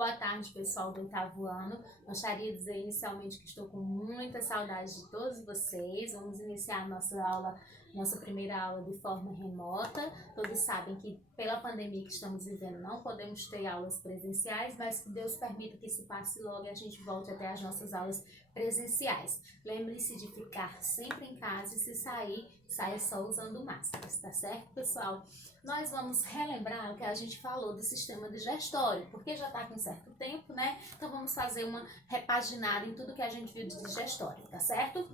Boa tarde, pessoal do oitavo ano. Gostaria de dizer inicialmente que estou com muita saudade de todos vocês. Vamos iniciar nossa primeira aula de forma remota. Todos sabem que pela pandemia que estamos vivendo não podemos ter aulas presenciais, mas que Deus permita que isso passe logo e a gente volte até as nossas aulas presenciais. Lembre-se de ficar sempre em casa e se sair, saia só usando máscaras, tá certo, pessoal? Nós vamos relembrar o que a gente falou do sistema digestório, porque já está com certo tempo, né? Então vamos fazer uma repaginada em tudo que a gente viu de digestório, tá certo?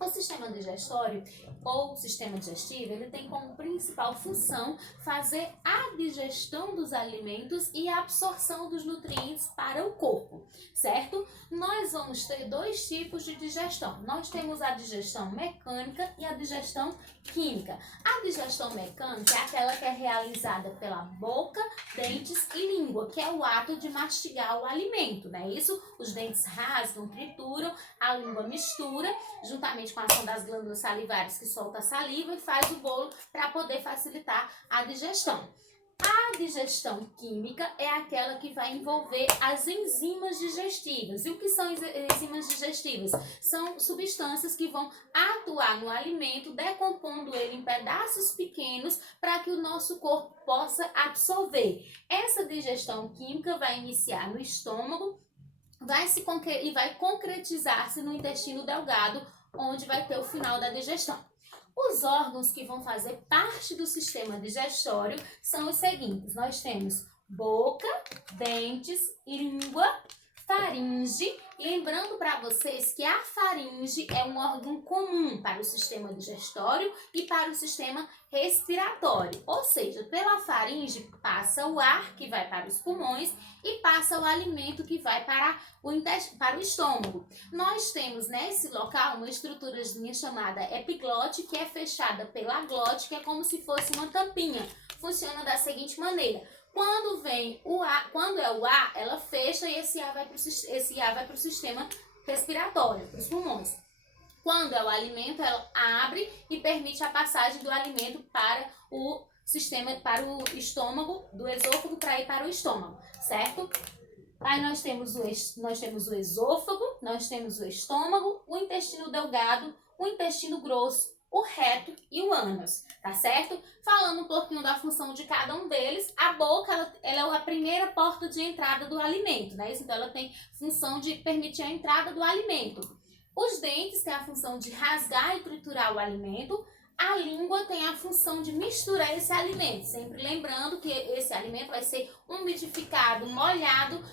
O sistema digestório ou sistema digestivo, ele tem como principal função fazer a digestão dos alimentos e a absorção dos nutrientes para o corpo, certo? Nós vamos ter dois tipos de digestão. Nós temos a digestão mecânica e a digestão química. A digestão mecânica é aquela que é realizada pela boca, dentes e língua, que é o ato de mastigar o alimento, não é isso? Os dentes rasgam, trituram, a língua mistura, juntamente com a ação das glândulas salivares que solta a saliva e faz o bolo para poder facilitar a digestão. A digestão química é aquela que vai envolver as enzimas digestivas. E o que são enzimas digestivas? São substâncias que vão atuar no alimento, decompondo ele em pedaços pequenos para que o nosso corpo possa absorver. Essa digestão química vai iniciar no estômago, vai concretizar-se no intestino delgado, onde vai ter o final da digestão. Os órgãos que vão fazer parte do sistema digestório são os seguintes. Nós temos boca, dentes, língua, faringe. Lembrando para vocês que a faringe é um órgão comum para o sistema digestório e para o sistema respiratório. Ou seja, pela faringe passa o ar que vai para os pulmões e passa o alimento que vai para o estômago. Nós temos nesse local uma estruturazinha chamada epiglote, que é fechada pela glote, que é como se fosse uma tampinha. Funciona da seguinte maneira: quando vem o ar, quando é o ar, ela fecha e esse ar vai para o sistema respiratório, para os pulmões. Quando é o alimento, ela abre e permite a passagem do alimento para o sistema, para o estômago, do esôfago para ir para o estômago, certo? Aí nós temos o esôfago, nós temos o estômago, o intestino delgado, o intestino grosso, o reto e o ânus, tá certo? Falando um pouquinho da função de cada um deles, a boca ela é a primeira porta de entrada do alimento, né? Então ela tem função de permitir a entrada do alimento. Os dentes têm a função de rasgar e triturar o alimento. A língua tem a função de misturar esse alimento, sempre lembrando que esse alimento vai ser umidificado, molhado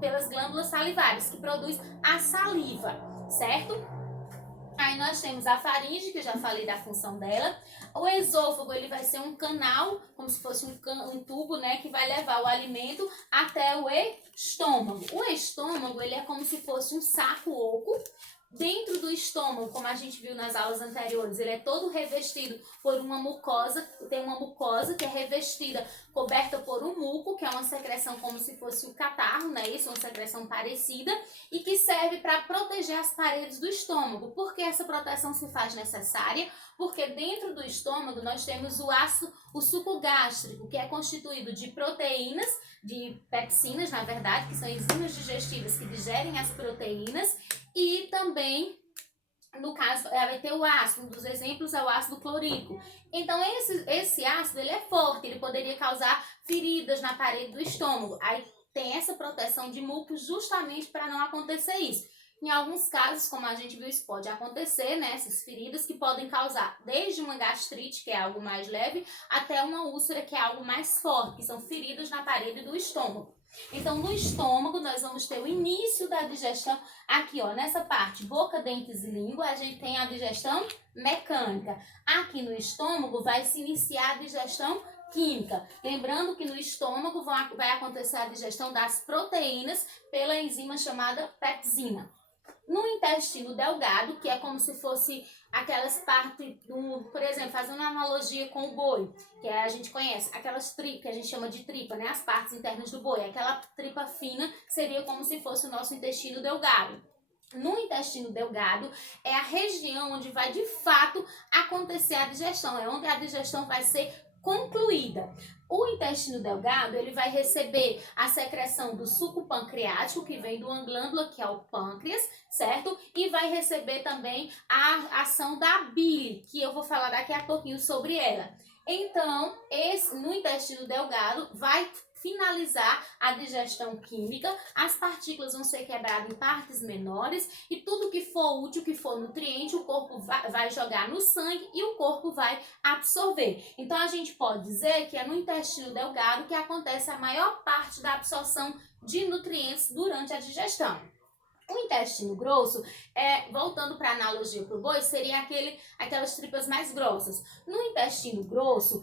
pelas glândulas salivares, que produz a saliva, certo? Aí nós temos a faringe, que eu já falei da função dela. O esôfago, ele vai ser um canal, como se fosse um tubo, né, que vai levar o alimento até o estômago. O estômago, ele é como se fosse um saco oco. Dentro do estômago, como a gente viu nas aulas anteriores, ele é todo revestido por uma mucosa, tem uma mucosa que é revestida, coberta por um muco, que é uma secreção como se fosse o catarro, né? Isso, uma secreção parecida, e que serve para proteger as paredes do estômago. Por que essa proteção se faz necessária? Porque dentro do estômago nós temos o suco gástrico, que é constituído de proteínas, de pepsinas, na verdade, que são enzimas digestivas que digerem as proteínas, e também, no caso, vai ter o ácido. Um dos exemplos é o ácido clorídrico. Então, esse ácido, ele é forte, ele poderia causar feridas na parede do estômago. Aí tem essa proteção de muco justamente para não acontecer isso. Em alguns casos, como a gente viu, isso pode acontecer, né? Essas feridas que podem causar desde uma gastrite, que é algo mais leve, até uma úlcera, que é algo mais forte, que são feridas na parede do estômago. Então, no estômago, nós vamos ter o início da digestão aqui, ó, nessa parte, boca, dentes e língua, a gente tem a digestão mecânica. Aqui no estômago vai se iniciar a digestão química. Lembrando que no estômago vai acontecer a digestão das proteínas pela enzima chamada pepsina. No intestino delgado, que é como se fosse aquelas partes, por exemplo, fazendo uma analogia com o boi, que a gente conhece, aquelas tripas, que a gente chama de tripa, né? As partes internas do boi, aquela tripa fina seria como se fosse o nosso intestino delgado. No intestino delgado é a região onde vai de fato acontecer a digestão, é onde a digestão vai ser concluída. O intestino delgado, ele vai receber a secreção do suco pancreático, que vem de uma glândula, que é o pâncreas, certo? E vai receber também a ação da bile, que eu vou falar daqui a pouquinho sobre ela. Então, no intestino delgado, vai finalizar a digestão química, as partículas vão ser quebradas em partes menores e tudo que for útil, que for nutriente, o corpo vai jogar no sangue e o corpo vai absorver. Então, a gente pode dizer que é no intestino delgado que acontece a maior parte da absorção de nutrientes durante a digestão. O intestino grosso, voltando para a analogia para o boi, seria aquelas tripas mais grossas. No intestino grosso,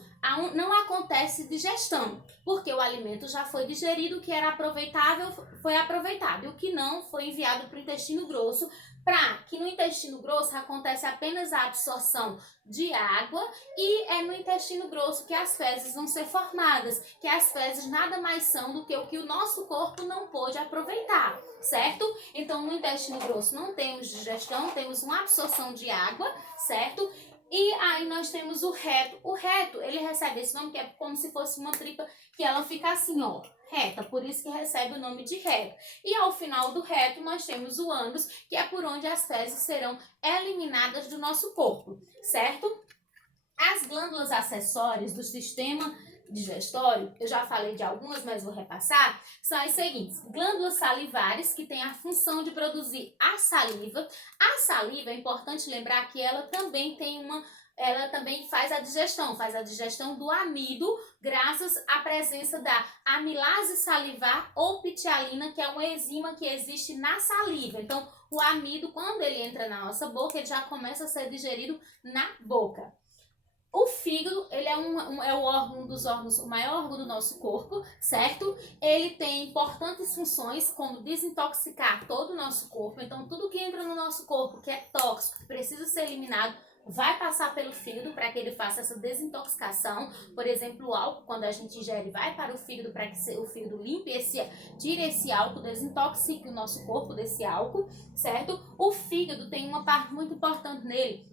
não acontece digestão, porque o alimento já foi digerido, o que era aproveitável foi aproveitado, e o que não foi enviado para o intestino grosso, para que no intestino grosso acontece apenas a absorção de água, e é no intestino grosso que as fezes vão ser formadas, que as fezes nada mais são do que o que o nosso corpo não pôde aproveitar, certo? Então, no intestino grosso não temos digestão, temos uma absorção de água, certo? E aí nós temos o reto. O reto, ele recebe esse nome que é como se fosse uma tripa que ela fica assim, ó, reta, por isso que recebe o nome de reto. E ao final do reto nós temos o ânus, que é por onde as fezes serão eliminadas do nosso corpo, certo? As glândulas acessórias do sistema digestório, eu já falei de algumas, mas vou repassar, são as seguintes: glândulas salivares, que tem a função de produzir a saliva. A saliva, é importante lembrar que ela também faz a digestão do amido, graças à presença da amilase salivar ou pitialina, que é uma enzima que existe na saliva. Então, o amido, quando ele entra na nossa boca, ele já começa a ser digerido na boca. O fígado, ele é o maior órgão do nosso corpo, certo? Ele tem importantes funções, como desintoxicar todo o nosso corpo. Então, tudo que entra no nosso corpo, que é tóxico, que precisa ser eliminado, vai passar pelo fígado para que ele faça essa desintoxicação. Por exemplo, o álcool, quando a gente ingere, vai para o fígado para que o fígado limpe tire esse álcool, desintoxique o nosso corpo desse álcool, certo? O fígado tem uma parte muito importante nele,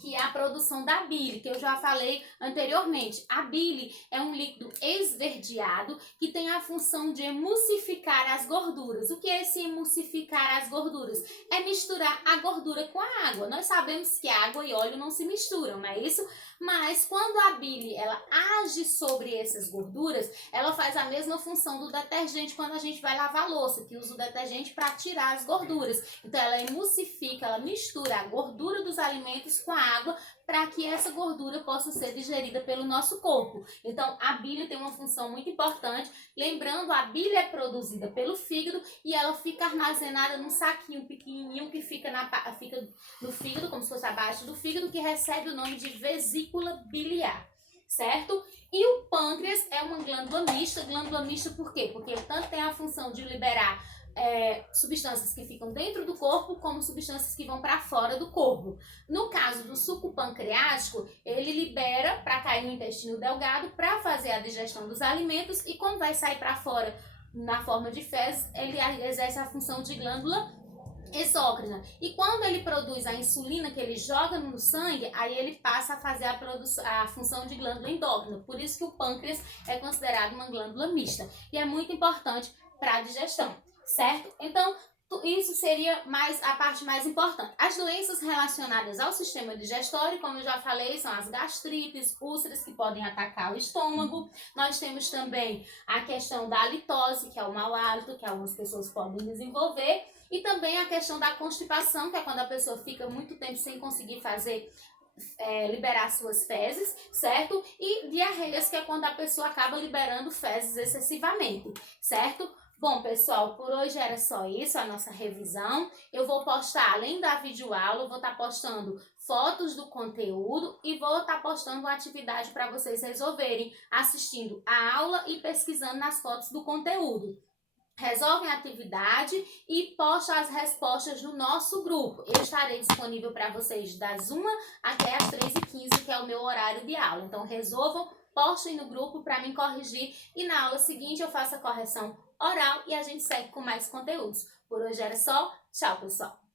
que é a produção da bile, que eu já falei anteriormente. A bile é um líquido esverdeado que tem a função de emulsificar as gorduras. O que é esse emulsificar as gorduras? É misturar a gordura com a água. Nós sabemos que água e óleo não se misturam, não é isso? Mas quando a bile ela age sobre essas gorduras, ela faz a mesma função do detergente quando a gente vai lavar a louça, que usa o detergente para tirar as gorduras. Então ela emulsifica, ela mistura a gordura dos alimentos com a água para que essa gordura possa ser digerida pelo nosso corpo. Então, a bile tem uma função muito importante. Lembrando, a bile é produzida pelo fígado e ela fica armazenada num saquinho pequenininho que fica no fígado, como se fosse abaixo do fígado, que recebe o nome de vesícula biliar, certo? E o pâncreas é uma glândula mista. Glândula mista por quê? Porque ele tanto tem a função de liberar substâncias que ficam dentro do corpo, como substâncias que vão para fora do corpo. No caso do suco pancreático, ele libera para cair no intestino delgado para fazer a digestão dos alimentos, e quando vai sair para fora na forma de fezes, ele exerce a função de glândula exócrina. E quando ele produz a insulina que ele joga no sangue, aí ele passa a fazer a função de glândula endócrina. Por isso que o pâncreas é considerado uma glândula mista e é muito importante para a digestão, certo? Então, isso seria a parte mais importante. As doenças relacionadas ao sistema digestório, como eu já falei, são as gastrites, úlceras que podem atacar o estômago. Nós temos também a questão da halitose, que é o mau hálito, que algumas pessoas podem desenvolver. E também a questão da constipação, que é quando a pessoa fica muito tempo sem conseguir liberar suas fezes, certo? E diarreias, que é quando a pessoa acaba liberando fezes excessivamente, certo? Bom, pessoal, por hoje era só isso, a nossa revisão. Eu vou postar, além da videoaula, eu vou estar postando fotos do conteúdo e vou estar postando uma atividade para vocês resolverem, assistindo a aula e pesquisando nas fotos do conteúdo. Resolvem a atividade e postem as respostas no nosso grupo. Eu estarei disponível para vocês das 1 até as 3h15, que é o meu horário de aula. Então, resolvam, postem no grupo para me corrigir e na aula seguinte eu faço a correção oral e a gente segue com mais conteúdos. Por hoje era só. Tchau, pessoal!